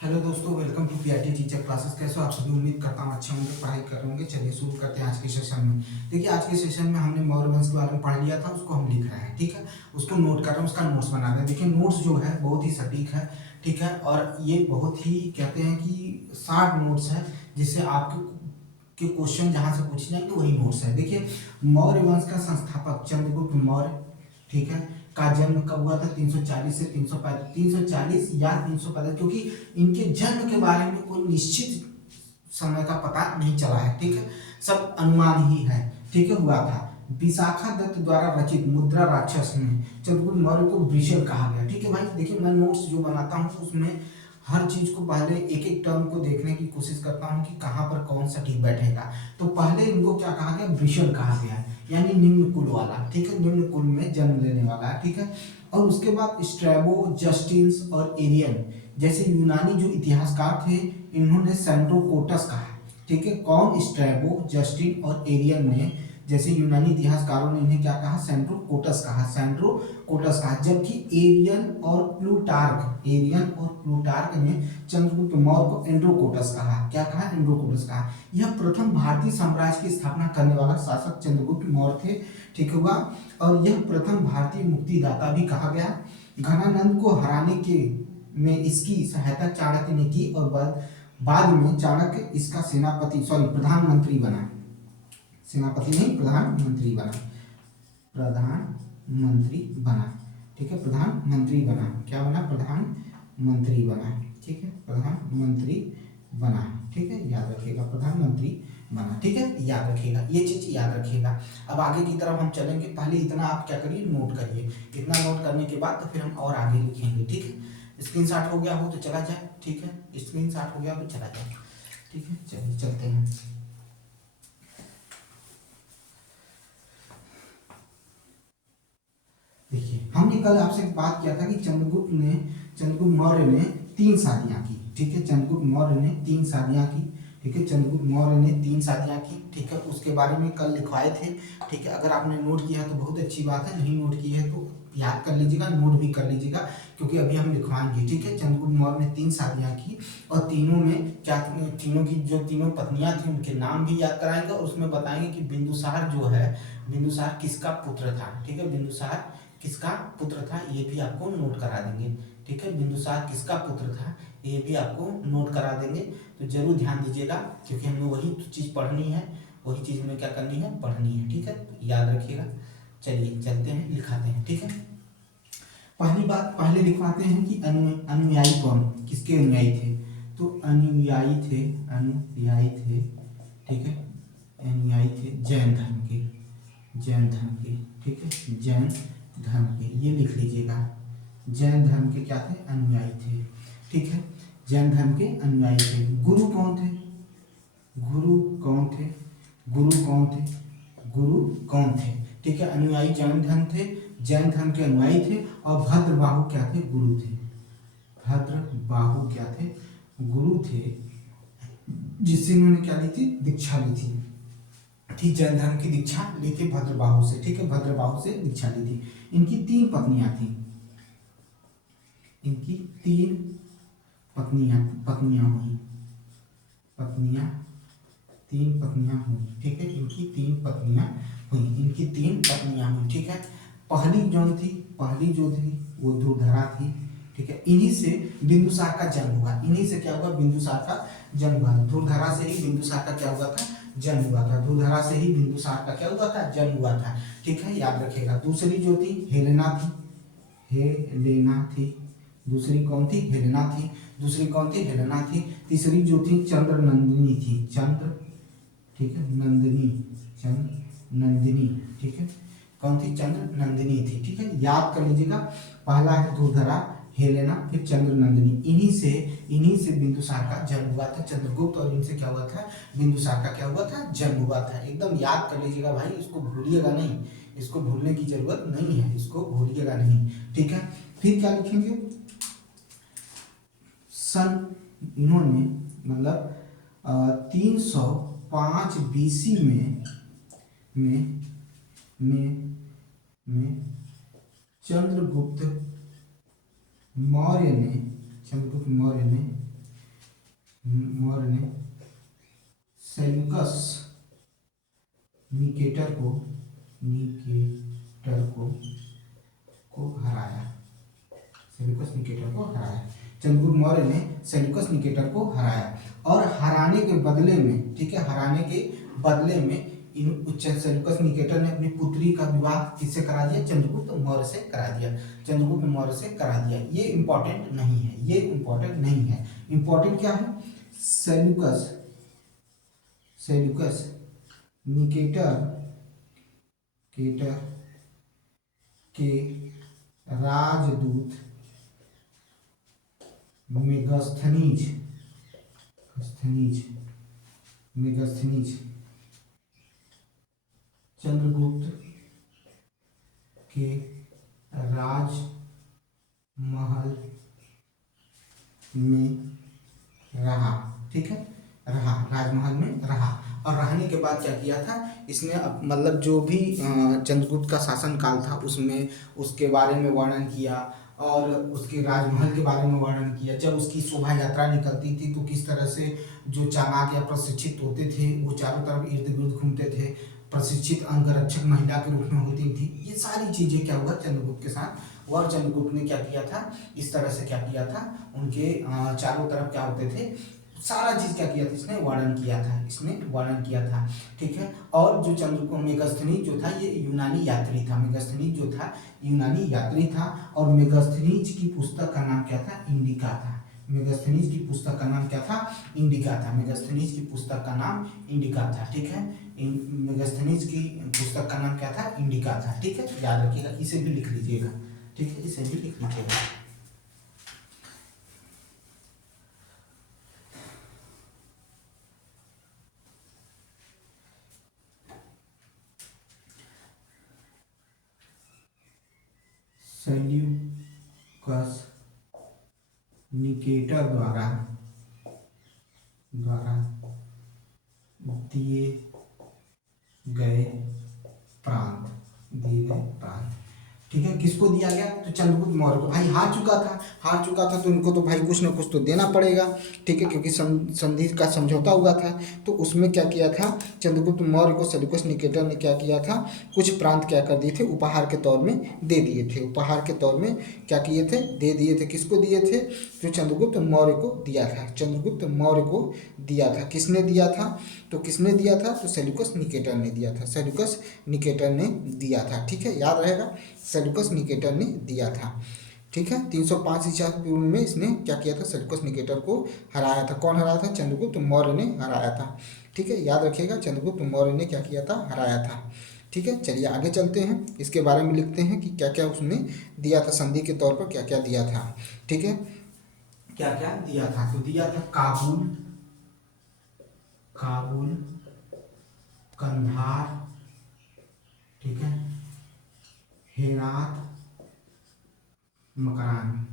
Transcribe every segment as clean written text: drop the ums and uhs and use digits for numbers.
Hello दोस्तों, welcome to PIT teacher classes. कैसे हो आप सभी? उम्मीद करता हूँ अच्छे होंगे, पढ़ाई कर रहे होंगे। चलिए शुरू करते हैं आज के सेशन में। देखिए, आज के सेशन में हमने मौर्य वंश के बारे में पढ़ लिया था, उसको हम लिख रहे हैं। ठीक है, उसको नोट कर रहे हैं, उसका नोट्स बना रहे हैं। देखिए, नोट्स जो है बहुत ही सटीक है। ठीक है, और ये बहुत ही कहते हैं कि शार्ट नोट्स है, जिससे आपके क्वेश्चन जहाँ से पूछे जाएंगे वही नोट्स है। देखिए, मौर्य वंश का संस्थापक चंद्रगुप्त मौर्य, ठीक है, का जन्म कब हुआ था? 340 से 345, 340 या 345, क्योंकि इनके जन्म के बारे में कोई निश्चित समय का पता नहीं चला है। ठीक है, सब अनुमान ही है। ठीक है, हुआ था। विशाखा दत्त द्वारा रचित मुद्रा राक्षस में चंद्रगुप्त मौर्य को वृषल कहा गया। ठीक है भाई, देखिए मैं नोट्स जो बनाता हूँ उसमें हर चीज को पहले एक एक टर्म को देखने की कोशिश करता हूँ कि कहाँ पर कौन सा ठीक बैठेगा। तो पहले इनको क्या कहा गया? वृषल कहा गया है, यानी निम्न कुल वाला। ठीक है, निम्न कुल में जन्म लेने वाला है। ठीक है, और उसके बाद स्ट्रैबो, जस्टिन्स और एरियन जैसे यूनानी जो इतिहासकार थे, इन्होंने सेंट्रोकोटस कहा। ठीक है, कौन? स्ट्रैबो, जस्टिन और एरियन ने, जैसे यूनानी इतिहासकारों ने इन्हें क्या कहा? सेंट्रोकोटस कहा, सेंट्रोकोटस कहा। जबकि एरियन और प्लूटार्क ने चंद्रगुप्त मौर्य को एंड्रोकोटस कहा। क्या कहा? एंड्रोकोटस कहा। यह प्रथम भारतीय साम्राज्य की स्थापना करने वाला शासक चंद्रगुप्त मौर्य थे। ठीक होगा, और यह प्रथम भारतीय मुक्तिदाता भी कहा गया। घनानंद को हराने के में इसकी सहायता चाणक्य ने की, और बाद में चाणक्य इसका प्रधानमंत्री बना। सेनापति नहीं, प्रधानमंत्री बना। प्रधानमंत्री बना। ठीक है, प्रधानमंत्री बना। क्या बना? प्रधानमंत्री बना। ठीक है, प्रधानमंत्री बना। ठीक है, याद रखिएगा, प्रधानमंत्री बना। ठीक है, याद रखिएगा, ये चीज याद रखिएगा। अब आगे की तरफ हम चलेंगे। पहले इतना आप क्या करिए? नोट करिए। इतना नोट करने के बाद तो फिर हम और आगे लिखेंगे। ठीक है, स्क्रीनशॉट हो गया हो तो चला जाए। ठीक है, स्क्रीनशॉट हो गया तो चला जाए। ठीक है, चलिए चलते हैं। देखिए, हमने कल आपसे बात किया था कि चंद्रगुप्त मौर्य ने 3 शादियां की। ठीक है, चंद्रगुप्त मौर्य ने 3 शादियां की। ठीक है, चंद्रगुप्त मौर्य ने 3 शादियां की। ठीक है, उसके बारे में कल लिखवाए थे। ठीक है, अगर आपने नोट किया है तो बहुत अच्छी बात है, नहीं नोट की है तो याद कर लीजिएगा, नोट भी कर लीजिएगा, क्योंकि अभी हम लिखवाएंगे। ठीक है, चंद्रगुप्त मौर्य ने 3 शादियां की, और तीनों में क्या, तीनों की जो तीनों पत्नियां थी उनके नाम भी याद कराएंगे, और उसमें बताएंगे कि बिंदुसार जो है, बिंदुसार किसका पुत्र था। ठीक है, बिंदुसार किसका पुत्र था, ये भी आपको नोट करा देंगे। ठीक है, बिंदुसार किसका पुत्र था, ये भी आपको नोट करा देंगे। तो जरूर ध्यान दीजिएगा, क्योंकि हमें वही चीज पढ़नी है, वही चीज में क्या करनी है? पढ़नी है। ठीक है, याद रखिएगा। चलिए चलते हैं, लिखाते हैं। ठीक है, पहली बात पहले लिखवाते हैं कि अनुयायी कौन, किसके अनुयायी थे? तो अनुयायी थे। ठीक है, अनुयायी थे जैन धर्म के, जैन धर्म के। ठीक है, जैन धर्म के, ये लिख लीजिएगा। जैन धर्म के क्या थे? अनुयायी थे। ठीक है, जैन धर्म के अनुयायी थे। गुरु कौन थे? गुरु कौन थे? गुरु कौन थे? गुरु कौन थे? ठीक है, अनुयायी जैन धर्म थे, जैन धर्म के अनुयायी थे, और भद्रबाहु क्या थे? गुरु थे। भद्रबाहु क्या थे? गुरु थे, जिससे इन्होंने क्या ली थी? दीक्षा ली थी। ठीक, जैन धर्म की दीक्षा ली थी भद्रबाहु से। ठीक है, भद्रबाहु से दीक्षा ली थी। इनकी 3 पत्नियां थी। इनकी 3 पत्नियां हुई। पत्नियां 3 पत्नियां हुई। ठीक है, इनकी 3 पत्नियां हुई। इनकी 3 पत्नियां हुई। ठीक है, पहली जो थी वो धुरधरा थी। ठीक है, इन्हीं से बिंदुसार का जन्म हुआ। इन्हीं से क्या हुआ? बिंदुसार का जन्म हुआ। धुरधरा से ही बिंदुसार का क्या हुआ था? जन्म हुआ था। धुरधरा से ही बिंदुसार का क्या हुआ था? जन्म हुआ था। ठीक है, याद रखिएगा। दूसरी जो थी हेलेना थी। हेलेना थी। दूसरी कौन थी? हेलेना थी। दूसरी कौन थी? हेलेना थी। तीसरी जो थी चंद्र नंदिनी थी। चंद्र, ठीक है, नंदिनी, चंद्र नंदिनी। ठीक है, कौन थी? चंद्र नंदिनी थी। ठीक है, याद कर लीजिएगा। पहला है धुरधरा, हेलेना, फिर चंद्र नंदिनी। इन्हीं से बिंदुसार का जन्म हुआ था। चंद्रगुप्त और इनसे क्या हुआ था? बिंदुसार का क्या हुआ था? जन्म हुआ था। एकदम याद कर लीजिएगा भाई, इसको भूलिएगा नहीं, इसको भूलने की जरूरत नहीं है, इसको भूलिएगा नहीं। ठीक है, फिर क्या लिखेंगे? सन, इन्होंने मतलब 305 बीसी में में में चंद्रगुप्त मौर्य ने मौर्य ने सेल्यूकस निकेटर को हराया। सेल्यूकस निकेटर को हराया। चंद्रगुप्त मौर्य ने सेल्यूकस निकेटर को हराया और हराने के बदले में, ठीक है, हराने के बदले में सेल्यूकस निकेटर ने अपनी पुत्री का विवाह किससे करा दिया? चंद्रगुप्त मौर्य से करा दिया। चंद्रगुप्त मौर्य से करा दिया। ये इंपॉर्टेंट नहीं है, ये इंपॉर्टेंट नहीं है। इंपॉर्टेंट क्या है? सेल्यूकस निकेटर के राजदूत मेगास्थनीज चंद्रगुप्त के राजमहल में रहा। ठीक है, राजमहल में रहा। और रहने के बाद क्या किया था इसने? मतलब जो भी चंद्रगुप्त का शासनकाल था उसमें उसके बारे में वर्णन किया और उसके राजमहल के बारे में वर्णन किया। जब उसकी शोभा यात्रा निकलती थी तो किस तरह से जो चाणाक्य या प्रशिक्षित होते थे वो चारों तरफ इर्द गिर्द घूमते थे, प्रशिक्षित अंगरक्षक महिला के रूप में होती थी। ये सारी चीज़ें क्या हुआ चंद्रगुप्त के साथ। और चंद्रगुप्त ने क्या किया था, इस तरह से क्या किया था, उनके चारों तरफ क्या होते थे, सारा चीज क्या किया था इसने? वर्णन किया था। ठीक है। और जो चंद्रगुप्त मेगास्थनीज जो था ये यूनानी यात्री था। मेगास्थनीज जो था यूनानी यात्री था और मेगास्थनीज की पुस्तक का नाम क्या था? इंडिका था। मेगास्थनीज की पुस्तक का नाम क्या था? इंडिका था। मेगास्थनीज की पुस्तक का नाम इंडिका था। ठीक है, मेगास्थनीज की पुस्तक का नाम क्या था? इंडिका था। ठीक है, याद रखिएगा, इसे भी लिख लीजिएगा। ठीक है, इसे भी लिख लीजिएगा। सेल्यूकस निकेटर द्वारा दिए गए प्रांत। ठीक है, किसको दिया गया? तो चंद्रगुप्त मौर्य को। भाई हार चुका था तो इनको तो भाई कुछ ना कुछ तो देना पड़ेगा। ठीक है, क्योंकि संधि का समझौता हुआ था। तो उसमें क्या किया था चंद्रगुप्त मौर्य को सेल्यूकस निकेटर ने क्या किया था, कुछ प्रांत क्या कर दिए थे, उपहार के तौर में दे दिए थे। उपहार के तौर में क्या किए थे? दे दिए थे। किसको दिए थे? जो चंद्रगुप्त मौर्य को दिया था। चंद्रगुप्त मौर्य को दिया था। किसने दिया था? तो किसने दिया था? तो सेल्यूकस निकेटर ने दिया था। सेल्यूकस निकेटर ने दिया था। ठीक है, याद रहेगा, सेल्यूकस निकेटर ने दिया था। ठीक है, 305 ईसा पूर्व में इसने क्या किया था? सेल्यूकस निकेटर को हराया था। कौन हराया था? चंद्रगुप्त मौर्य ने हराया था। ठीक है, याद रखिएगा, चंद्रगुप्त मौर्य ने क्या किया था? हराया था। ठीक है, चलिए आगे चलते हैं, इसके बारे में लिखते हैं कि क्या क्या उसने दिया था, संधि के तौर पर क्या क्या दिया था। ठीक है, क्या क्या दिया था? तो दिया था काबुल, कंधार, ठीक है, हेरात, मकरान।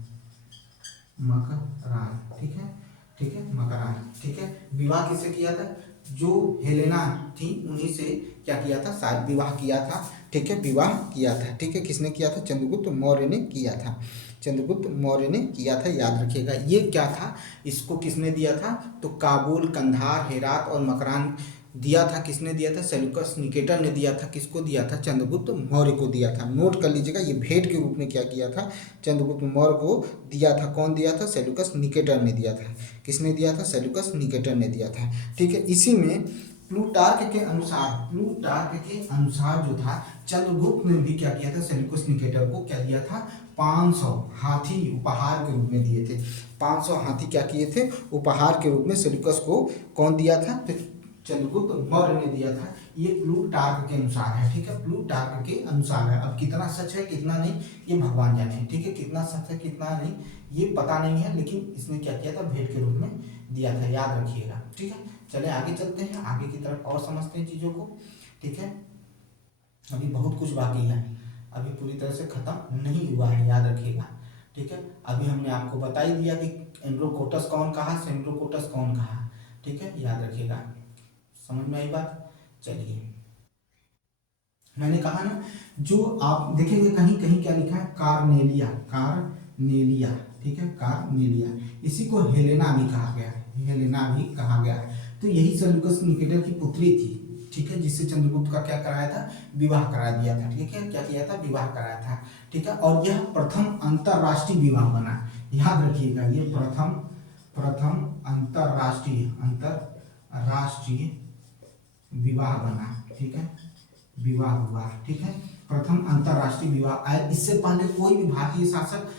ठीक है, मकरान। ठीक है, विवाह किससे किया था? जो हेलेना थी उन्हीं से क्या किया था? शायद विवाह किया था। ठीक है, विवाह किया था। ठीक है, किसने किया था? चंद्रगुप्त मौर्य ने किया था। चंद्रगुप्त मौर्य ने किया था, याद रखिएगा। ये क्या था, इसको किसने दिया था? तो काबुल, कंधार, हेरात और मकरान दिया था। किसने दिया था? सेल्यूकस निकेटर ने दिया था। किसको दिया था? चंद्रगुप्त मौर्य को दिया था। नोट कर लीजिएगा, ये भेंट के रूप में क्या किया था? चंद्रगुप्त मौर्य को दिया था। कौन दिया था? सेल्यूकस निकेटर ने दिया था। किसने दिया था? सेल्यूकस निकेटर ने दिया था। ठीक है, इसी में प्लूटार्क के अनुसार जो था चंद्रगुप्त ने भी क्या किया था? सेल्यूकस निकेटर को क्या दिया था? 500 हाथी उपहार के रूप में दिए थे। 500 हाथी क्या किए थे? उपहार के रूप में सेल्यूकस को कौन दिया था? तो चंद्रगुप्त मौर्य ने दिया था। ये प्लूटार्क के अनुसार है। ठीक है, प्लूटार्क के अनुसार है। अब कितना सच है कितना नहीं ये भगवान जाने। ठीक है, कितना सच है कितना नहीं ये पता नहीं है, लेकिन इसने क्या किया था? भेंट के रूप में दिया था, याद रखिएगा। ठीक है, चले आगे चलते हैं, आगे की तरफ और समझते हैं चीज़ों को। ठीक है, अभी बहुत कुछ बाकी है, अभी पूरी तरह से खत्म नहीं हुआ है, याद रखिएगा। ठीक है, अभी हमने आपको बता ही दिया कि एंड्रोकोटस कौन कहा, सेंड्रोकोटस कौन कहा। ठीक है, याद रखिएगा। समझ में आई बात? चलिए, मैंने कहा ना, जो आप देखेंगे कहीं कहीं क्या लिखा है? कार्नेलिया। ठीक है, कार्नेलिया। इसी को हेलेना भी कहा गया है। हेलेना भी कहा गया है। तो यही सेल्यूकस निकेटर की पुत्री थी, ठीक है, जिससे चंद्रगुप्त का क्या कराया था, विवाह करा दिया था, ठीक है, क्या किया था, विवाह कराया था, ठीक है। और यह प्रथम अंतरराष्ट्रीय विवाह बना, याद रखिएगा, ये प्रथम अंतरराष्ट्रीय विवाह बना, ठीक है, विवाह हुआ, ठीक है, प्रथम अंतरराष्ट्रीय विवाह। इससे पहले कोई भी भारतीय शासक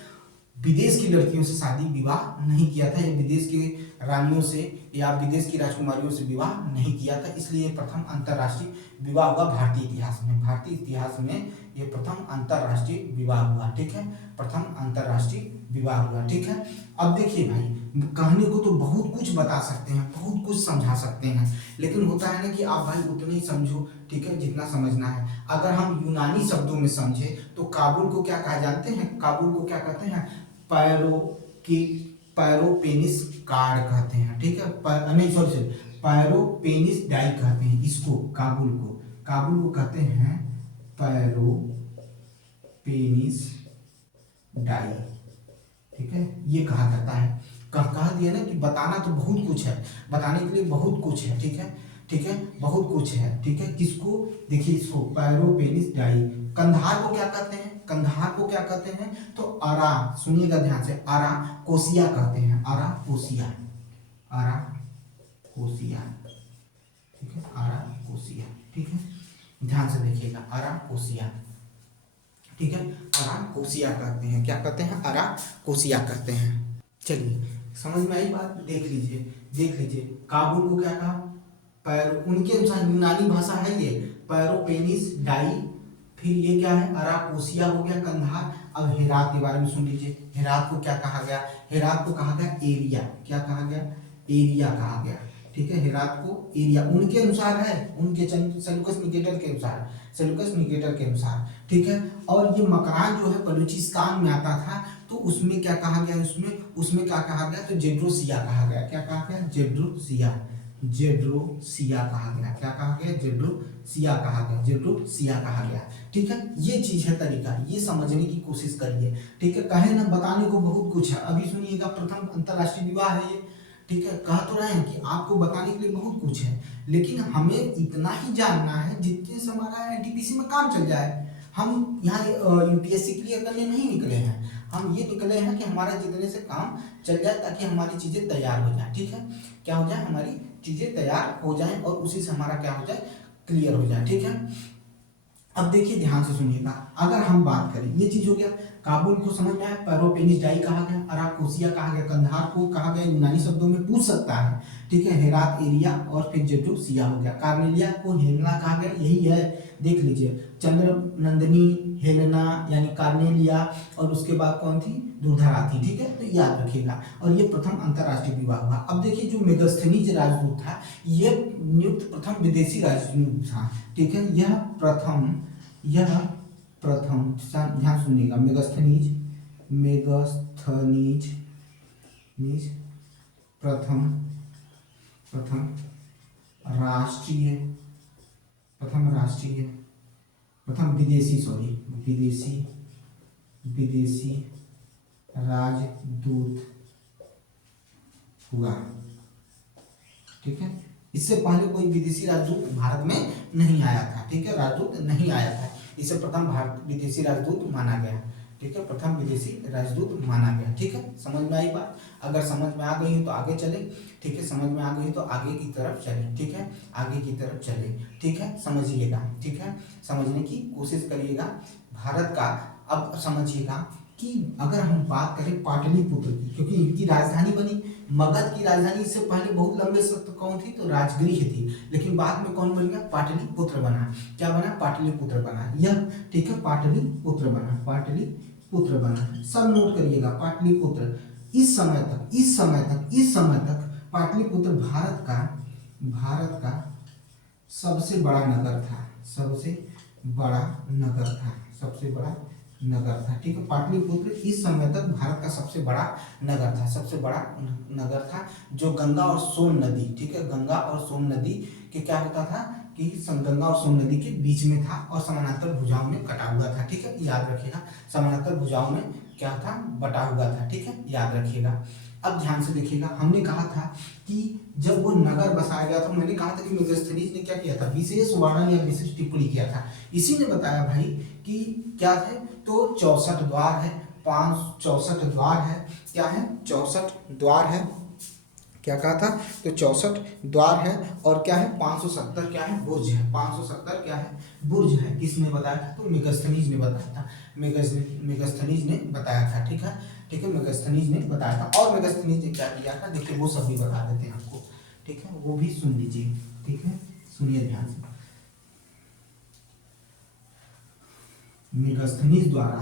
विदेश की लड़कियों से शादी विवाह नहीं किया था, या विदेश के रानियों से या विदेश की राजकुमारियों से विवाह नहीं किया था, इसलिए प्रथम अंतरराष्ट्रीय विवाह हुआ भारतीय इतिहास में। भारतीय इतिहास में ये प्रथम अंतरराष्ट्रीय विवाह हुआ, ठीक है, प्रथम अंतरराष्ट्रीय विवाह हुआ, ठीक है। अब देखिए भाई, कहानी को तो बहुत कुछ बता सकते हैं, बहुत कुछ समझा सकते हैं, लेकिन होता है ना कि आप भाई उतना ही समझो, ठीक है, जितना समझना है। अगर हम यूनानी शब्दों में समझे तो काबुल को क्या कहा जानते हैं, काबुल को क्या कहते हैं, पैरोपेनिस कार्ड कहते हैं, ठीक है, नहीं सॉरी, पैरोपेनिस डाई कहते हैं इसको, काबुल को कहते हैं पैरोपेनिस डाई, ठीक है, ये कहा जाता है। कहा दिया ना कि बताना तो बहुत कुछ है, बताने के लिए बहुत कुछ है, ठीक है, ठीक है, बहुत कुछ है, ठीक है। किसको, देखिए इसको, पैरोपेनिस डाई। कंधार को क्या कहते हैं, कंधार को क्या कहते हैं, तो अरा, सुनिएगा ध्यान से, अरा कोसिया कहते हैं, अरा कोसिया, ठीक है, अरा कोसिया, ठीक है, ध्यान से देखिएगा, अरा कोसिया, ठीक है, अरा कोसिया कहते हैं, क्या कहते हैं, अरा कोसिया कहते हैं। चलिए समझ में आई बात, देख लीजिए, काबुल को क्या कहा, उनके अनुसार यूनानी भाषा है ये, पैरोपेनिस डाई, फिर ये क्या है, अराकोसिया हो गया, कंधार। अब हेरात के बारे में सुन लीजिए, हेरात को क्या कहा गया, हेरात को कहा गया एरिया, क्या कहा गया, एरिया कहा गया, ठीक है, हेरात को एरिया उनके अनुसार है, उनके सेल्यूकस निकेटर के अनुसार, ठीक है। और ये मकरान जो है बलूचिस्तान में आता था, तो उसमें क्या कहा गया, उसमें क्या कहा गया, तो जेड्रोसिया कहा गया, क्या कहा गया, जेड्रोसिया कहा गया, क्या कहा गया, जेड्रोसिया कहा गया, ठीक है। ये चीज है तरीका, ये समझने की कोशिश करिए, ठीक है। कहे ना बताने को बहुत कुछ है, अभी सुनिएगा, प्रथम अंतरराष्ट्रीय विवाह है ये, ठीक है, कह तो रहे हैं कि आपको बताने के लिए बहुत कुछ है, लेकिन हमें इतना ही जानना है जितने से हमारा एनटीपीसी में काम चल जाए। हम यहाँ यूपीएससी क्लियर करने नहीं निकले हैं, हम ये निकले हैं कि हमारा जितने से काम चल जाए, ताकि हमारी चीजें तैयार हो जाए, ठीक है, क्या हो जाए, हमारी चीजें तैयार हो जाएं और उसी से हमारा क्या हो जाए, क्लियर हो जाए, ठीक है। अब देखिए ध्यान से सुनिएगा, अगर हम बात करें, ये चीज हो गया, काबुल को समझ में आया, पैरोपेनिस डाई कहा गया, अराकोसिया कहा गया, कंधार को कहा गया, यूनानी शब्दों में पूछ सकता है, ठीक है, हेरात एरिया, और फिर जेड्रोसिया हो गया। कार्नेलिया को हेलेना कहा गया, यही है, देख लीजिए, चंद्र नंदिनी हेलेना यानी कार्नेलिया, और उसके बाद कौन थी, दुर्धरा थी, ठीक है, तो याद रखिएगा। और ये प्रथम अंतरराष्ट्रीय विवाह हुआ। अब देखिए, जो मेगास्थनीज राजदूत था, ये नियुक्त प्रथम विदेशी राजदूत था, ठीक है, यह प्रथम ध्यान सुनिएगा, मेगास्थनीज प्रथम विदेशी राजदूत हुआ, ठीक है। इससे पहले कोई विदेशी राजदूत भारत में नहीं आया था, ठीक है, राजदूत नहीं आया था, इसे प्रथम भारत विदेशी राजदूत माना गया, ठीक है, प्रथम विदेशी राजदूत माना गया, ठीक है। समझ में आई बात, अगर समझ में आ गई है तो आगे चले, ठीक है, समझ में आ गई तो आगे की तरफ चले, ठीक है, आगे की तरफ चले, ठीक है, समझिएगा, ठीक है, समझने की कोशिश करिएगा भारत का। अब समझिएगा कि अगर हम बात करें पाटलिपुत्र की, क्योंकि इनकी राजधानी बनी, मगध की राजधानी इससे पहले बहुत लंबे समय तक कौन थी, तो राजगृह थी, लेकिन बाद में कौन बन गया, पाटलिपुत्र बना, क्या बना, पाटलिपुत्र बना, यह, ठीक है, पाटलिपुत्र बना, सब नोट करिएगा, पाटलिपुत्र। इस समय तक पाटलिपुत्र भारत का सबसे बड़ा नगर था, ठीक है। पाटलिपुत्र इस समय तक भारत का सबसे बड़ा नगर था, जो गंगा और सोन नदी, ठीक है, गंगा और सोन नदी के क्या होता था कि गंगा और सोन नदी के बीच में था, और समानांतर भुजाओं में कटा हुआ था, ठीक है, याद रखिएगा, समानांतर भुजाओं में क्या था, बटा हुआ था, ठीक है, याद रखिएगा। अब ध्यान से देखिएगा, हमने कहा था कि जब वो नगर बसाया गया था, मैंने कहा था कि मेगास्थनीज ने क्या किया था, विशेष वर्णन या विशेष टिप्पणी किया था। इसी ने बताया भाई कि क्या है, तो 64 द्वार है, 64 द्वार है, क्या है, 64 द्वार है, क्या कहा था, तो 64 द्वार है, और क्या है, 570 क्या है, बुर्ज है, 570 क्या है, बुर्ज है। किसने बताया था, तो मेगास्थनीज ने बताया था, मेगास्थनीज ने बताया था। ठीक है, ठीक है, मेगास्थनीज ने बताया था। और मेगास्थनीज ने क्या किया था, देखिए वो सब भी बता देते हैं आपको। ठीक है, वो भी सुन लीजिए। ठीक है, सुनिए ध्यान से। मेगास्थनीज द्वारा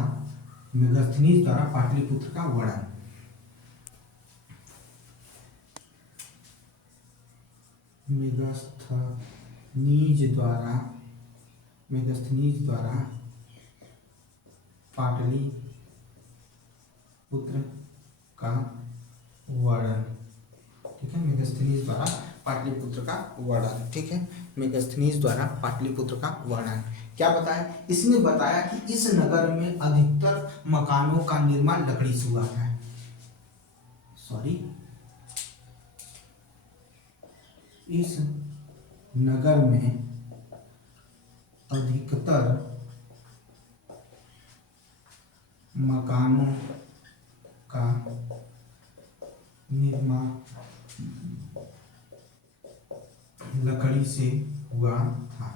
पाटलिपुत्र का वर्णन। मेगास्थनीज द्वारा पाटलिपुत्र का वर्णन। ठीक है, मेगास्थनीज द्वारा पाटलिपुत्र का वर्णन। ठीक है, मेगास्थनीज द्वारा पाटलिपुत्र का वर्णन क्या बताया, इसने बताया कि इस नगर में अधिकतर मकानों का निर्माण लकड़ी से हुआ था। सॉरी, इस नगर में अधिकतर मकानों का निर्माण लकड़ी से हुआ था,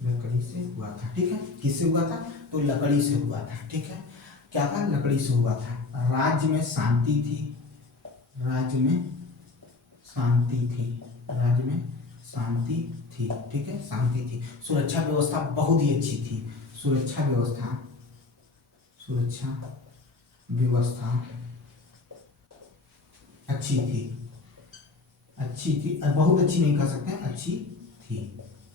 लकड़ी से हुआ था। ठीक है, किससे हुआ था, तो लकड़ी से हुआ था। ठीक है, क्या था, लकड़ी से हुआ था। राज्य में शांति थी, राज्य में शांति थी, राज्य में शांति थी। ठीक है, शांति थी। सुरक्षा व्यवस्था बहुत ही अच्छी थी, सुरक्षा व्यवस्था अच्छी थी, अच्छी थी, बहुत अच्छी नहीं कह सकते, अच्छी थी।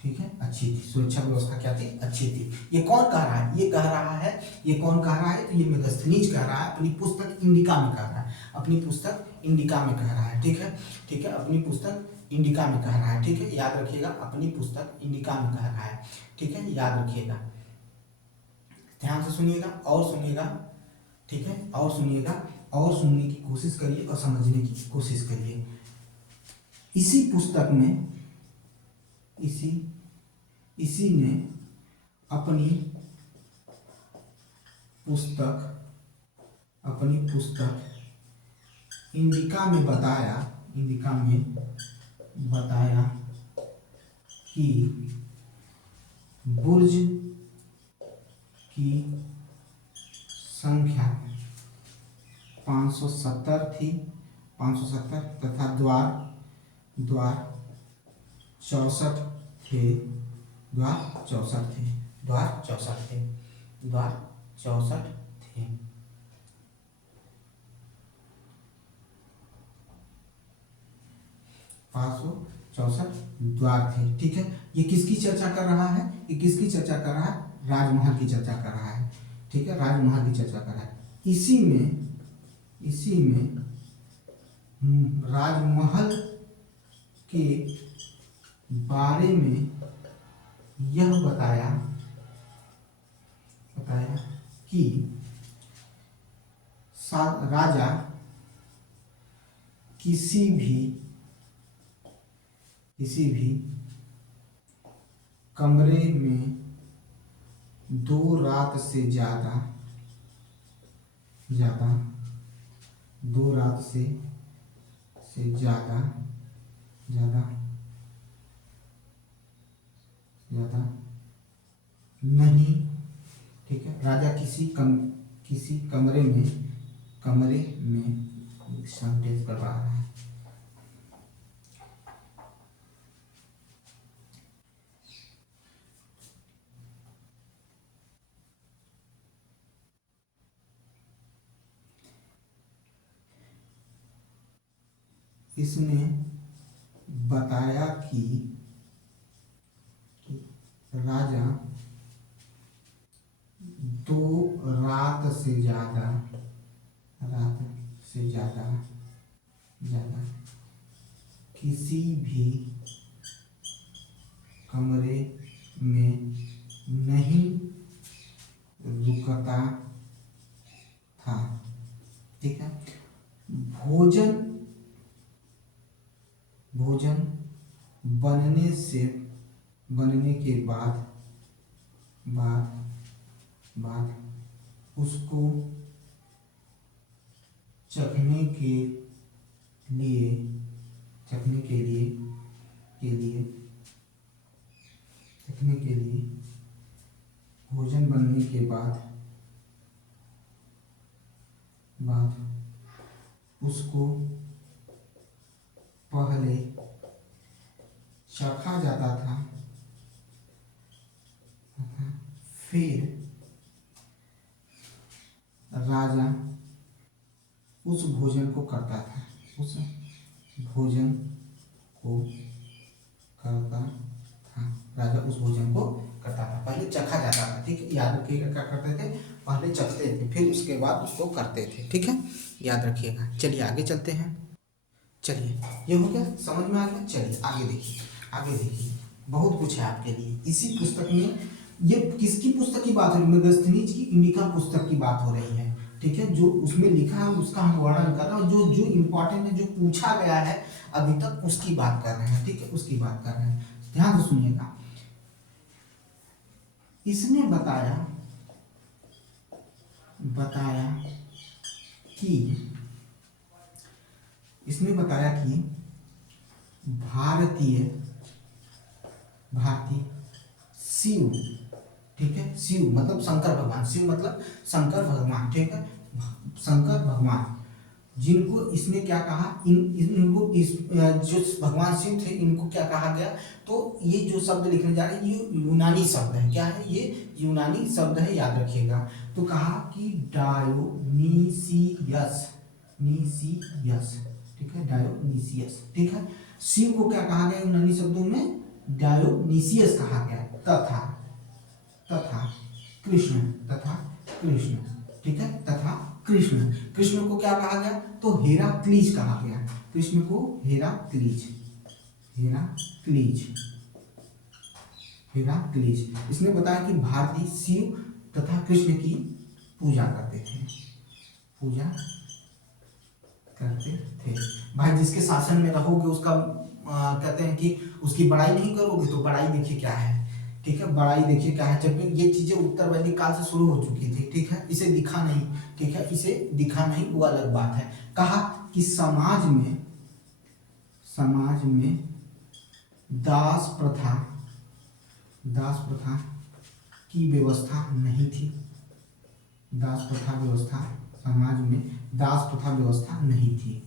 ठीक है, अच्छी थी, सुरक्षा व्यवस्था क्या थी, अच्छी थी। ये कौन कह रहा है, ये कह रहा है, ये कौन कह रहा है, तो ये मेगास्थनीज कह रहा है, अपनी पुस्तक इंडिका में कह रहा है, अपनी पुस्तक इंडिका में कह रहा है। ठीक है, ठीक है, अपनी पुस्तक इंडिका में कह रहा है। ठीक है, याद रखिएगा, अपनी पुस्तक इंडिका में कह रहा है। ठीक है, याद रखिएगा, ध्यान से सुनिएगा और सुनिएगा। ठीक है, और सुनिएगा और सुनने की कोशिश करिए और समझने की कोशिश करिए। इसी पुस्तक में इसी ने अपनी पुस्तक इंडिका में बताया कि बुर्ज की संख्या 570 थी, 570 तथा द्वार 64 थे, द्वार 64 थे, द्वार 64 थे, द्वार 64 थे। द्वार थे। ठीक है, ये किसकी चर्चा कर रहा है, ये किसकी चर्चा कर रहा है, राजमहल की चर्चा कर रहा है। ठीक है, राजमहल की चर्चा कर रहा है। इसी में राजमहल के बारे में यह बताया कि राजा किसी भी कमरे में 2 रात से ज्यादा 2 रात से ज्यादा नहीं। ठीक है, राजा किसी कमरे में सेंटेंस कर रहा है। इसने बताया कि राजा 2 रात से ज्यादा किसी भी कमरे में नहीं रुकता था। ठीक है, भोजन भोजन बनने के बाद उसको चखने के लिए भोजन बनने के बाद उसको पहले चखा जाता था, फिर राजा उस भोजन को करता था। राजा उस भोजन को करता था, पहले चखा जाता था। ठीक है, याद रखिएगा क्या करते थे, पहले चखते थे फिर उसके बाद उसको करते थे। ठीक है, याद रखिएगा। चलिए आगे चलते हैं। चलिए ये हो गया, समझ में आ गया। चलिए आगे देखिए बहुत कुछ है आपके लिए इसी पुस्तक में। ये किसकी पुस्तक की बात हो रही है? मेगास्थनीज की इंडिका पुस्तक की बात हो रही है। ठीक है, जो उसमें लिखा है उसका हम वर्णन कर रहे हैं, और जो इम्पोर्टेंट है, जो पूछा गया है अभी तक, उसकी बात कर रहे हैं। ठीक है, उसकी बात कर रहे हैं, ध्यान से सुनिएगा। इसने बताया कि भारतीय शिव, ठीक है, शिव मतलब शंकर भगवान, शिव मतलब शंकर भगवान। ठीक है, शंकर भगवान, जिनको इसने क्या कहा, इनको जो भगवान शिव थे इनको क्या कहा गया? तो ये जो शब्द लिखने जा रहे हैं ये यूनानी शब्द है। क्या है ये? यूनानी शब्द है, याद रखिएगा। तो कहा कि डायोनीसियस, ठीक है, डायोनीसियस। ठीक है, शिव को क्या कहा गया यूनानी शब्दों में? डायोनीसियस कहा गया। तथा कृष्ण, ठीक है, तथा कृष्ण को क्या कहा गया? तो हेराक्लीज कहा गया। कृष्ण को हेराक्लीज। इसने बताया कि भारतीय शिव तथा कृष्ण की पूजा करते थे। भाई जिसके शासन में रहोगे उसका कहते हैं कि उसकी बड़ाई नहीं करोगे, तो बड़ाई देखिए क्या है। ठीक है, बड़ाई देखिए क्या है। जबकि ये चीजें उत्तर वैदिक काल से शुरू हो चुकी थी। ठीक है, इसे दिखा नहीं। ठीक है, इसे दिखा नहीं, वो अलग बात है। कहा कि समाज में दास प्रथा की व्यवस्था नहीं थी। समाज में दास प्रथा व्यवस्था नहीं थी।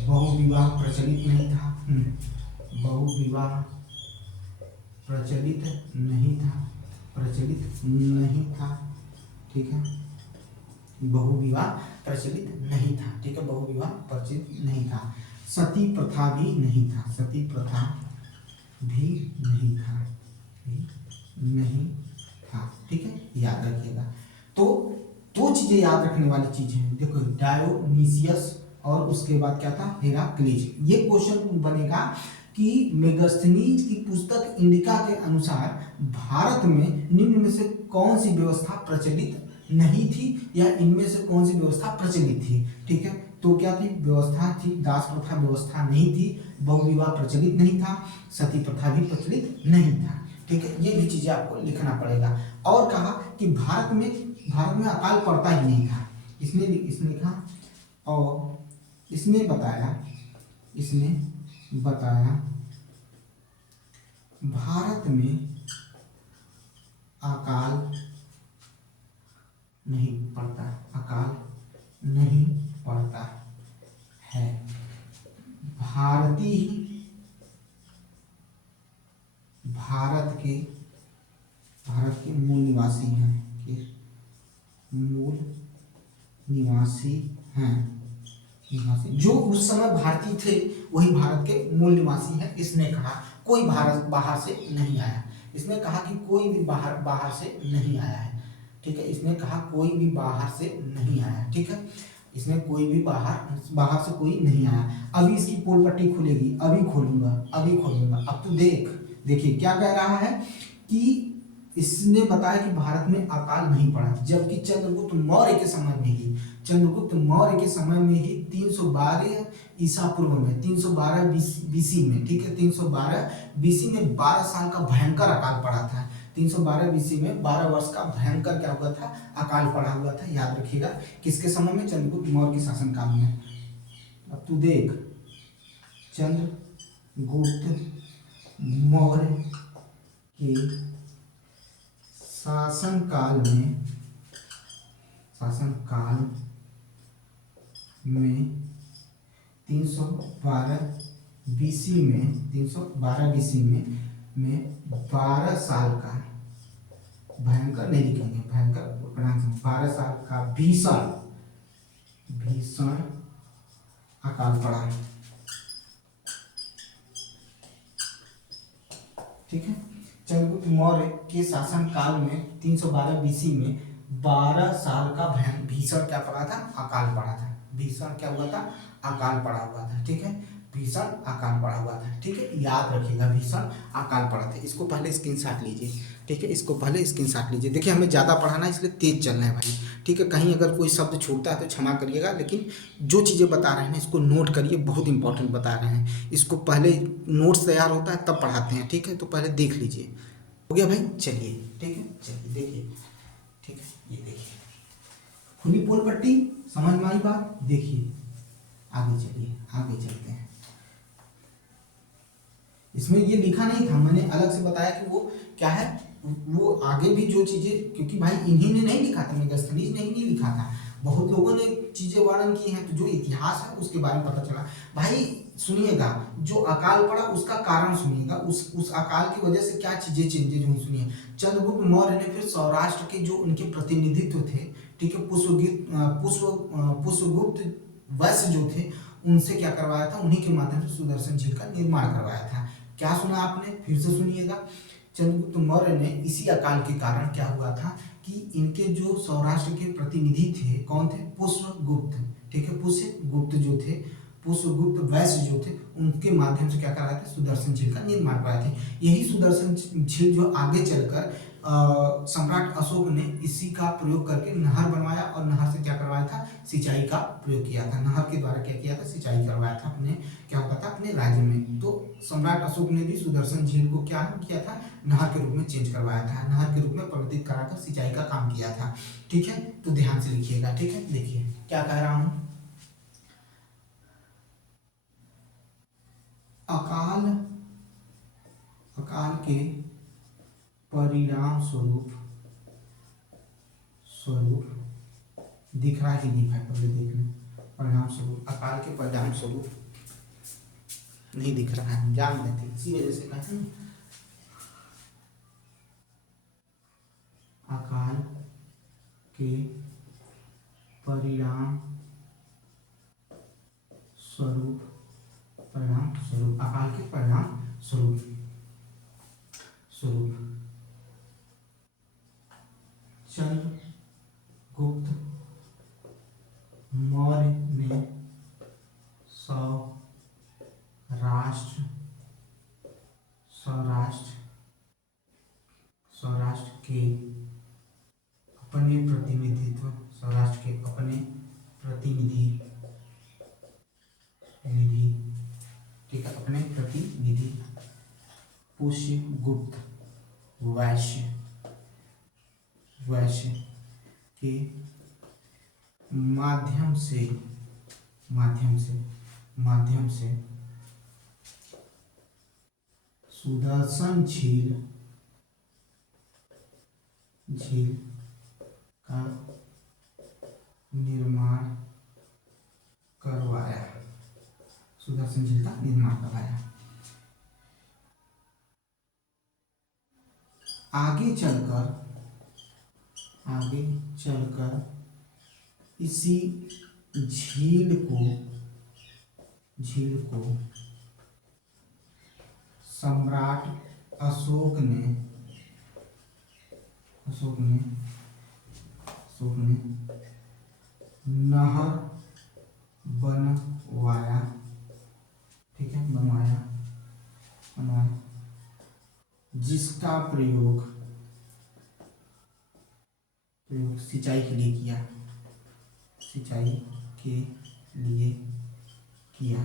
बहुविवाह प्रचलित नहीं था। ठीक है, बहुविवाह प्रचलित नहीं था। ठीक है, बहुविवाह प्रचलित नहीं था। सती प्रथा भी नहीं था। ठीक है, याद रखिएगा। तो दो चीजें याद रखने वाली चीजें हैं। देखो, डायोनीसियस और उसके बाद क्या था? हेराक्लीज। ये क्वेश्चन बनेगा कि मेगास्थनीज की पुस्तक इंडिका के अनुसार भारत में निम्न में से कौन सी व्यवस्था प्रचलित नहीं थी, या इनमें से कौन सी व्यवस्था प्रचलित थी। ठीक है, तो क्या थी व्यवस्था? थी दास प्रथा व्यवस्था नहीं थी, बहुविवाह प्रचलित नहीं था, सती प्रथा भी प्रचलित नहीं था। ठीक है, ये भी चीजें आपको लिखना पड़ेगा। और कहा कि भारत में अकाल पड़ता ही नहीं था। इसने लिखा, और इसने बताया भारत में अकाल नहीं पड़ता है। भारत के मूल निवासी हैं। जो उस समय भारतीय थे वही भारत के मूल निवासी हैं। इसने कहा कोई भारत बाहर से नहीं आया। इसने कहा कि कोई भी बाहर से नहीं आया है। ठीक है, इसने कहा कोई भी बाहर से नहीं आया। ठीक है, इसमें कोई भी बाहर से कोई नहीं आया। अभी इसकी पोल पट्टी खुलेगी, अभी खोलूंगा। अब तो देखिए क्या कह रहा है कि इसने बताया कि भारत में अकाल नहीं पड़ा, जबकि चंद्रगुप्त मौर्य के समय में ही, चंद्रगुप्त मौर्य के समय में ही 312 ईसा पूर्व में, 312 बीसी में, ठीक है, 312 बीसी में 12 साल का भयंकर अकाल पड़ा था। 312 बीसी में 12 वर्ष का भयंकर क्या हुआ था, अकाल पड़ा हुआ था। याद रखिएगा, किसके समय में, चंद्रगुप्त मौर्य के शासनकाल में। अब तू देख, चंद्रगुप्त मौर्य के शासनकाल में 312 बीसी में 312 बीसी में 12 साल का, भयंकर नहीं लिखेंगे, भयंकर 12 साल का भीषण अकाल पड़ा। ठीक है, चंद्रगुप्त मौर्य के शासन काल में 312 बीसी में 12 साल का भीषण क्या पड़ा था, अकाल पड़ा था। भीषण क्या हुआ था, अकाल पड़ा हुआ था। ठीक है, भीषण अकाल पड़ा हुआ था। ठीक है, याद रखिएगा, भीषण अकाल पड़ा था। इसको पहले स्क्रीनशॉट लीजिए। ठीक है, इसको पहले स्क्रीनशॉट लीजिए। देखिए, हमें ज़्यादा पढ़ाना है, इसलिए तेज चलना है भाई। ठीक है, कहीं अगर कोई शब्द छूटता है तो क्षमा करिएगा, लेकिन जो चीज़ें बता रहे हैं ना, इसको नोट करिए, बहुत इंपॉर्टेंट बता रहे हैं। इसको पहले नोट्स तैयार होता है तब पढ़ाते हैं। ठीक है, तो पहले देख लीजिए। हो गया भाई, चलिए। ठीक है, चलिए देखिए। ठीक है, ये देखिए, खुली पोल पट्टी, समझ में आई बात? देखिए, आगे चलिए, आगे चलते हैं। इसमें ये लिखा नहीं था, मैंने अलग से बताया कि वो क्या है, वो आगे भी जो चीजें, क्योंकि भाई इन्हीं ने नहीं लिखा था, मेगास्थनीज ने ही नहीं लिखा था, बहुत लोगों ने चीजें वर्णन की हैं, तो जो इतिहास है उसके बारे में पता चला। भाई सुनिएगा, जो अकाल पड़ा उसका कारण सुनिएगा, उस अकाल की वजह से क्या चीजें चेंजेज हुई, सुनिए। चंद्रगुप्त मौर्य ने फिर सौराष्ट्र के जो उनके प्रतिनिधित्व थे, ठीक है, पुष्पगुप्त वैश्य जो थे, उनसे क्या करवाया था, उन्हीं के माध्यम से सुदर्शन झील का निर्माण करवाया था। क्या सुना आपने, फिर से सुनिएगा। चंद्रगुप्त मौर्य ने इसी अकाल के कारण क्या हुआ था कि इनके जो सौराष्ट्र के प्रतिनिधि थे, कौन थे, पुष्पगुप्त, ठीक है, पुष्पगुप्त जो थे, पुष्पगुप्त वैश्य जो थे, उनके माध्यम से क्या कराए थे, सुदर्शन झील का निर्माण कराए थे। यही सुदर्शन झील जो आगे चलकर सम्राट अशोक ने इसी का प्रयोग करके नहर बनवाया, और नहर से क्या करवाया था, सिंचाई का प्रयोग किया था। नहर के द्वारा क्या किया था, सिंचाई करवाया था अपने, क्या होता था, अपने राज्य में। तो सम्राट अशोक ने भी सुदर्शन झील को क्या किया था, नहर के रूप में चेंज करवाया था, नहर के रूप में परिवर्तित कराकर सिंचाई का काम किया था। ठीक है, तो ध्यान से लिखिएगा। ठीक है, देखिए क्या कह रहा हूं, अकाल के परिणाम स्वरूप दिख रहा है कि नहीं भाई, पहले देखना, परिणाम स्वरूप, अकाल के परिणाम स्वरूप नहीं दिख रहा है, जान लेते, इसी वजह से कहें अकाल के परिणाम स्वरूप, अकाल के परिणाम स्वरूप चंद्रगुप्त मौर्य ने सौराष्ट्र के अपने प्रतिनिधित्व, ठीक है, अपने प्रतिनिधि पुष्यगुप्त वैश्य के माध्यम से सुदर्शन झील का निर्माण करवाया, सुदर्शन झील का निर्माण करवाया। आगे चलकर इसी झील को सम्राट अशोक ने नहर बनवाया, ठीक है, बनवाया, जिसका प्रयोग प्रयोग सिंचाई के लिए किया, सिंचाई के लिए किया।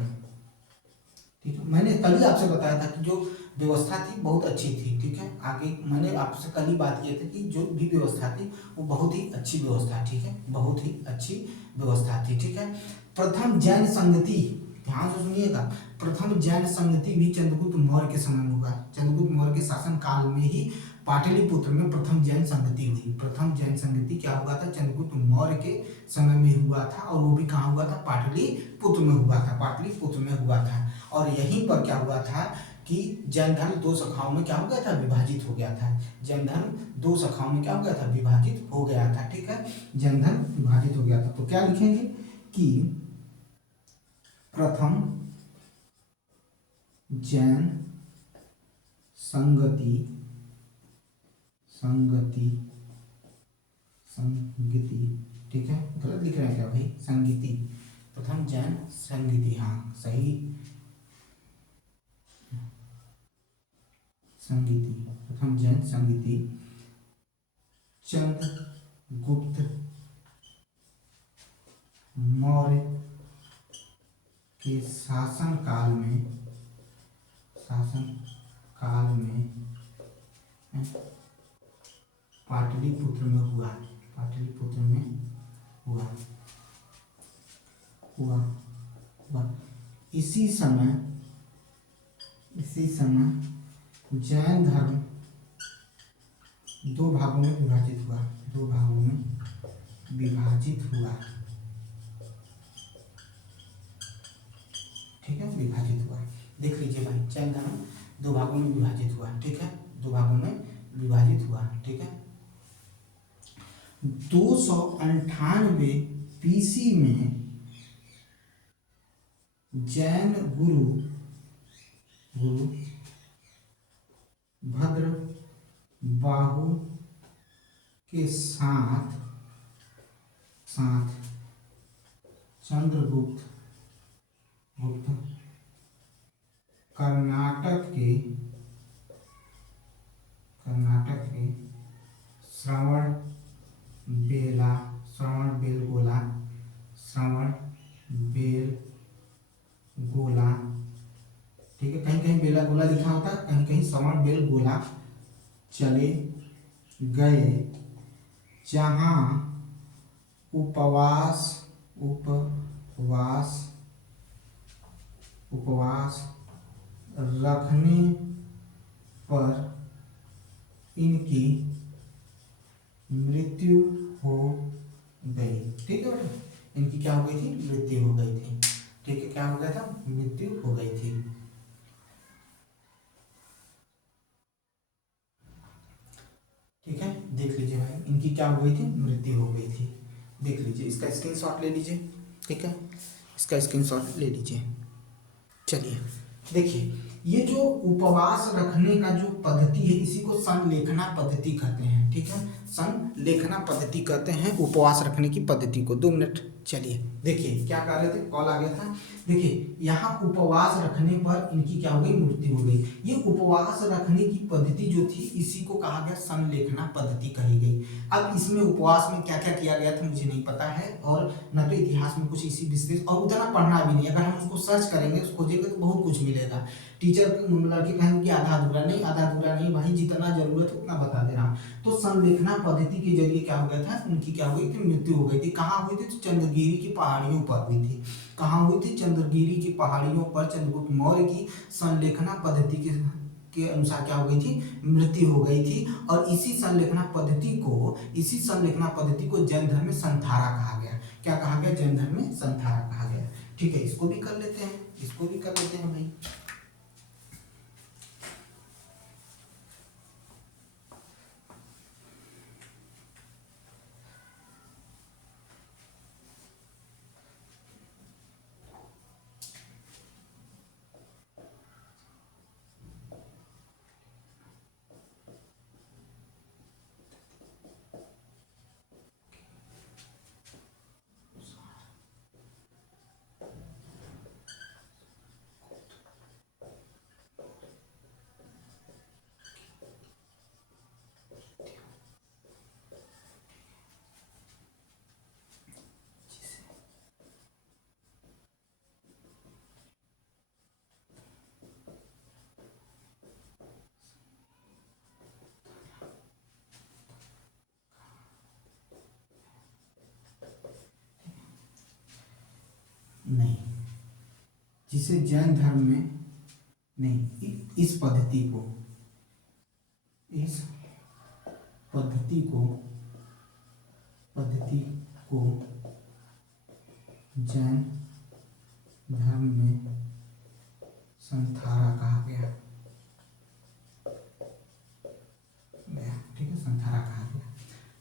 ठीक है, मैंने कल ही आपसे बताया था कि जो व्यवस्था थी बहुत अच्छी थी। ठीक है, आगे मैंने आपसे कल ही बात किया था कि जो भी व्यवस्था थी वो बहुत ही अच्छी व्यवस्था, ठीक है, बहुत ही अच्छी व्यवस्था थी। ठीक है, प्रथम जैन संगति, ध्यान से सुनिएगा, प्रथम जैन संगति भी चंद्रगुप्त मौर्य के समय में हुआ। चंद्रगुप्त मौर्य के शासन काल में ही पाटलिपुत्र में प्रथम जैन संगति हुई। प्रथम जैन संगति क्या हुआ था? चंद्रगुप्त मौर्य के समय में हुआ था, और वो भी कहाँ हुआ था? पाटलिपुत्र में हुआ था, पाटलिपुत्र में हुआ था। और यहीं पर क्या हुआ था कि जैन धर्म दो शाखाओं में क्या हो गया था? विभाजित हो गया था। जैन धर्म दो शाखाओं में क्या हो गया था? विभाजित हो गया था। ठीक है, जैन धर्म विभाजित हो गया था। तो क्या लिखेंगे कि प्रथम जैन संगति, संगति, संगति, ठीक है, गलत लिख रहे हैं क्या भाई? संगति, प्रथम जैन संगति, हाँ सही, संगति, प्रथम जैन संगति चंद्रगुप्त मौर्य के शासन काल में, शासन काल में पाटलिपुत्र में हुआ, पाटलिपुत्र में हुआ, हुआ, हुआ। इसी समय, इसी समय जैन धर्म दो भागों में विभाजित हुआ, दो भागों में विभाजित हुआ। ठीक है, विभाजित हुआ। देख लीजिए भाई, जैन धर्म दो भागों में विभाजित हुआ। ठीक है, दो भागों में विभाजित हुआ। ठीक है, 298 BC में जैन गुरु, गुरु भद्र बाहु के साथ, साथ चंद्रगुप्त गुप्त कर्नाटक के, कर्नाटक के श्रवण बेला, श्रवण बेलगोला, श्रवण बेलगोला, ठीक है, कहीं कहीं बेलागोला लिखा होता है, कहीं कहीं श्रवण बेलगोला चले गए, जहां उपवास, उपवास, उपवास रखने पर इनकी मृत्यु हो गई। ठीक है बेटा, इनकी क्या हो गई थी? मृत्यु हो गई थी। ठीक है, क्या हो गया था? मृत्यु हो गई थी। ठीक है, देख लीजिए भाई, इनकी क्या हो गई थी? मृत्यु हो गई थी। देख लीजिए, इसका स्क्रीनशॉट ले लीजिए। ठीक है, इसका स्क्रीनशॉट ले लीजिए। चलिए देखिए, ये जो उपवास रखने का जो पद्धति है, इसी को संलेखना पद्धति कहते हैं। ठीक है, संलेखना पद्धति कहते हैं उपवास रखने की पद्धति को। 2 मिनट, चलिए देखिए क्या कर रहे थे, कॉल आ गया था। देखिए यहाँ उपवास रखने पर इनकी क्या हो गई? मृत्यु हो गई। ये उपवास रखने की पद्धति जो थी, इसी को कहा गया संलेखना पद्धति कही गई। अब इसमें उपवास में क्या क्या किया गया था मुझे नहीं पता है, और न तो इतिहास में कुछ इसी विशेष, और उतना पढ़ना भी नहीं। अगर हम उसको सर्च करेंगे, उसको खोजेंगे तो बहुत कुछ मिलेगा। टीचर लड़के कहेंगे कि आधा अधूरा, नहीं आधा अधूरा नहीं भाई, जितना जरूरत है उतना बता दे रहा हूँ। तो संलेखना पद्धति के जरिए क्या हो गया था? उनकी क्या हो गई थी? मृत्यु हो गई थी। कहाँ हुई थी? तो चंद्रगिरी की पहाड़ियों पर हुई थी। कहाँ हुई थी? चंद्रगिरी की पहाड़ियों पर चंद्रगुप्त मौर्य की संलेखना पद्धति के अनुसार क्या हो गई थी? मृत्यु हो गई थी। और इसी संलेखना पद्धति को, इसी संलेखना पद्धति को जैन धर्म में संथारा कहा गया। क्या कहा गया? जैन धर्म में संथारा कहा गया। ठीक है, इसको भी कर लेते हैं, इसको भी कर लेते हैं भाई। जिसे जैन धर्म में नहीं, इस पद्धति को जैन धर्म में संथारा कहा गया। ठीक है, संथारा कहा गया।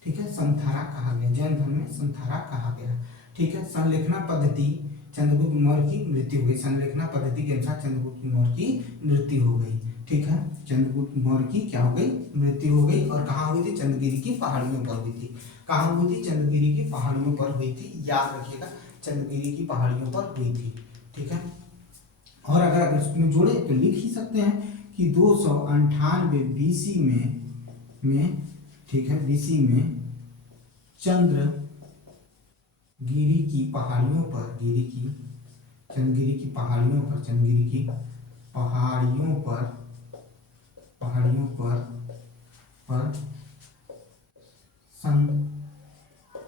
ठीक है, संथारा कहा गया, जैन धर्म में संथारा कहा गया। ठीक है, संलेखना पद्धति, चंद्रगुप्त मौर्य की मृत्यु हो गई। संलेखना पद्धति के अनुसार चंद्रगुप्त मौर्य की मृत्यु हो गई। ठीक है, चंद्रगुप्त मौर्य की क्या हो गई, मृत्यु हो गई। और कहाँ हुई थी, चंद्रगिरी की पहाड़ियों पर हुई थी। कहाँ हुई थी, चंद्रगिरी की पहाड़ियों पर हुई थी, याद रखिएगा, चंद्रगिरी की पहाड़ियों पर हुई थी। ठीक है, और अगर इसमें जोड़े तो लिख ही सकते हैं कि 298 बीसी में ठीक है, बीसी में चंद्रगिरी की पहाड़ियों पर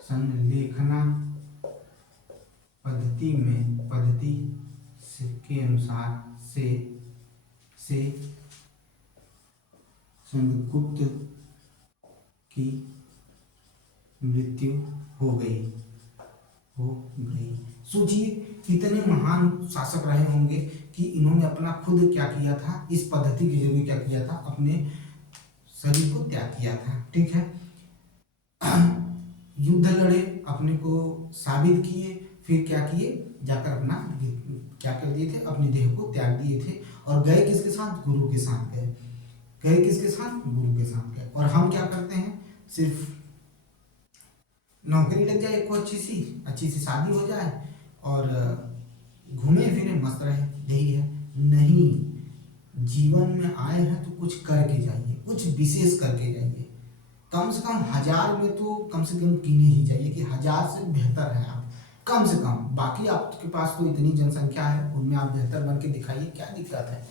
संलेखना पद्धति के अनुसार से चंद्रगुप्त की मृत्यु हो गई। सोचिए कितने महान शासक रहे होंगे कि इन्होंने अपना खुद क्या किया था, इस पद्धति के जरिए क्या किया था, अपने शरीर को त्याग किया था। ठीक है, युद्ध लड़े, अपने को साबित किए, फिर क्या किए, जाकर अपना क्या कर दिए थे, अपने देह को त्याग दिए थे। और गए किसके साथ, गुरु के साथ गए। गुरु के साथ गए। और हम क्या करते हैं, सिर्फ नौकरी लग जाए, को अच्छी सी शादी हो जाए और घूमे फिरे मस्त रहे, यही है। नहीं, जीवन में आए हैं तो कुछ करके जाइए, कुछ विशेष करके जाइए। कम से कम 1000 में तो कम से कम गिने ही जाइए कि 1000 से बेहतर है आप, कम से कम। बाकी आपके पास तो इतनी जनसंख्या है, उनमें आप बेहतर बन के दिखाइए, क्या दिक्कत है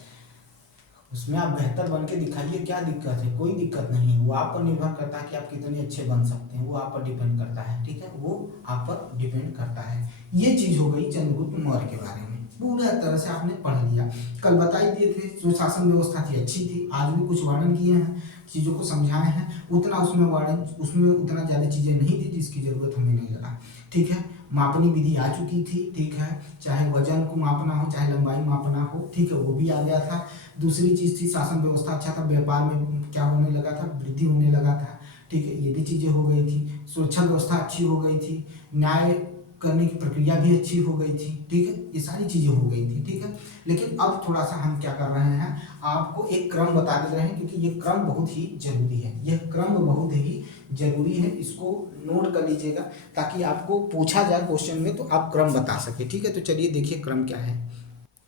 उसमें, आप बेहतर बन के दिखाइए, क्या दिक्कत है, कोई दिक्कत नहीं है। वो आप पर निर्भर करता है कि आप कितने अच्छे बन सकते हैं, वो आप पर डिपेंड करता है। ठीक है, वो आप पर डिपेंड करता है। ये चीज हो गई चंद्रगुप्त मौर्य के बारे में, पूरा तरह से आपने पढ़ लिया। कल बता ही दिए थे, जो शासन व्यवस्था थी अच्छी थी। आज भी कुछ वर्णन किए हैं, चीज़ों को समझाए हैं, उतना उसमें उतना ज़्यादा चीज़ें नहीं थी जिसकी ज़रूरत हमें नहीं लगा। ठीक है, मापनी विधि आ चुकी थी। ठीक है, चाहे वजन को मापना हो, चाहे लंबाई मापना हो, ठीक है, वो भी आ गया था। दूसरी चीज़ थी, शासन व्यवस्था अच्छा था, व्यापार में क्या होने लगा था, वृद्धि होने लगा था। ठीक है, ये भी चीज़ें हो गई थी। सुरक्षा व्यवस्था अच्छी हो गई थी, न्याय करने की प्रक्रिया भी अच्छी हो गई थी। ठीक है, ये सारी चीज़ें हो गई थी। ठीक है, लेकिन अब थोड़ा सा हम क्या कर रहे हैं, आपको एक क्रम बता दे रहे हैं, क्योंकि ये क्रम बहुत ही जरूरी है। यह क्रम बहुत ही जरूरी है, इसको नोट कर लीजिएगा ताकि आपको पूछा जाए क्वेश्चन में तो आप क्रम बता सके। ठीक है, तो चलिए देखिए क्रम क्या है।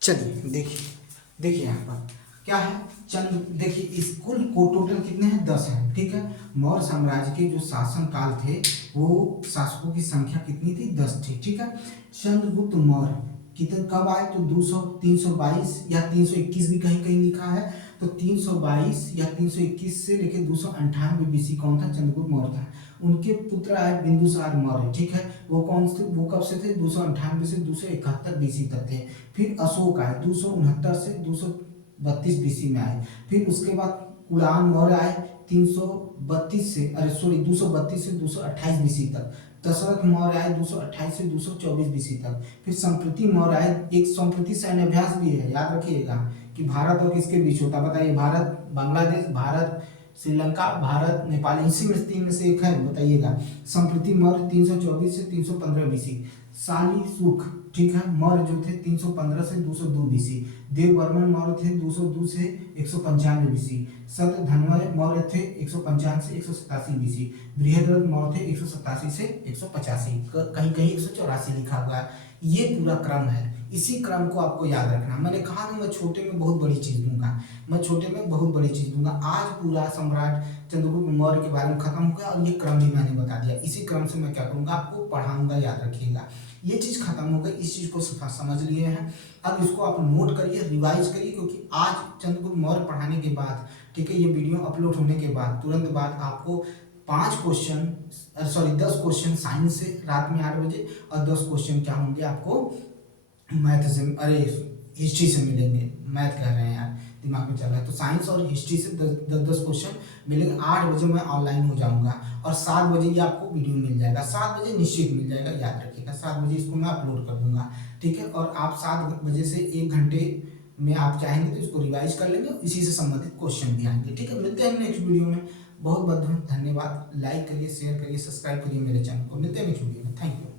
चलिए देखिए यहाँ पर क्या है, देखिए इस कुल को टोटल कितने हैं, 10 हैं। ठीक है, मौर्य साम्राज्य के जो शासन काल थे, वो शासकों की संख्या कितनी थी, 10 थी। ठीक है, चंद्रगुप्त मौर्य कितने कब आए, तो 322 या 321 भी कहीं कहीं लिखा है, तो 322 या 321 से लेकर 298 बीसी कौन था, चंद्रगुप्त मौर्य था। उनके पुत्र आए बिंदुसार मौर्य। ठीक है, वो कौन से, वो कब से थे, 298 से 271 बीसी तक थे। फिर अशोक आए 269 से 232 बीसी में आए। फिर उसके बाद कुणाल मौर्य आए 232 से 228 बीसी तक। दशरथ मौर्य आए 228 से 224 बीसी तक। फिर संप्रति मौर्य आए, एक संप्रति सैन्य अभ्यास भी है, याद रखिएगा कि भारत और किसके बीच होता, बताइए, भारत बांग्लादेश, भारत श्रीलंका, भारत नेपाल, इसी में 3 में से एक है, बताइएगा। संप्रति मौर्य 324 से 315 बीसी। साली सुख, ठीक है, मौर्य जो थे 315 से 202 बीसी। देववर्मन मौर्य थे 202 से 195 बीसी। शतधन्वय मौर्य थे 155 से 187 बीसी। बृहद्रथ मौर्य थे 187 से 185, कहीं कहीं 184 लिखा हुआ है। ये पूरा क्रम है, इसी क्रम को आपको याद रखना। मैंने कहा ना, मैं छोटे में बहुत बड़ी चीज दूंगा, आज पूरा सम्राट चंद्रगुप्त मौर्य के बारे में खत्म हो गया और ये क्रम भी मैंने बता दिया। इसी क्रम से मैं क्या करूंगा, आपको पढ़ाऊंगा, याद रखिएगा। ये चीज खत्म हो गई, इस चीज को समझ लिए हैं। अब इसको आप नोट करिए, रिवाइज करिए, क्योंकि आज चंद्रगुप्त मौर्य पढ़ाने के बाद, ठीक है, ये वीडियो अपलोड होने के बाद तुरंत बाद आपको 10 क्वेश्चन साइंस से रात में 8 बजे और 10 क्वेश्चन क्या होंगे आपको मैथ से, हिस्ट्री से मिलेंगे, मैथ कह रहे हैं यार, दिमाग में चल रहा है। तो साइंस और हिस्ट्री से 10-10 क्वेश्चन मिलेंगे। 8 बजे मैं ऑनलाइन हो जाऊँगा और 7 बजे ये आपको वीडियो मिल जाएगा। 7 बजे निश्चित मिल जाएगा, याद रखिएगा। 7 बजे इसको मैं अपलोड कर दूँगा, ठीक है? और आप 7 बजे से 1 घंटे में आप चाहेंगे तो इसको रिवाइज कर लेंगे, इसी से संबंधित क्वेश्चन भी आएँगे, ठीक है? मिलते हैं नेक्स्ट वीडियो में। बहुत बहुत धन्यवाद। लाइक करिए, शेयर करिए, सब्सक्राइब करिए मेरे चैनल को। मिलते हैं नेक्स्ट वीडियो में। Thank you.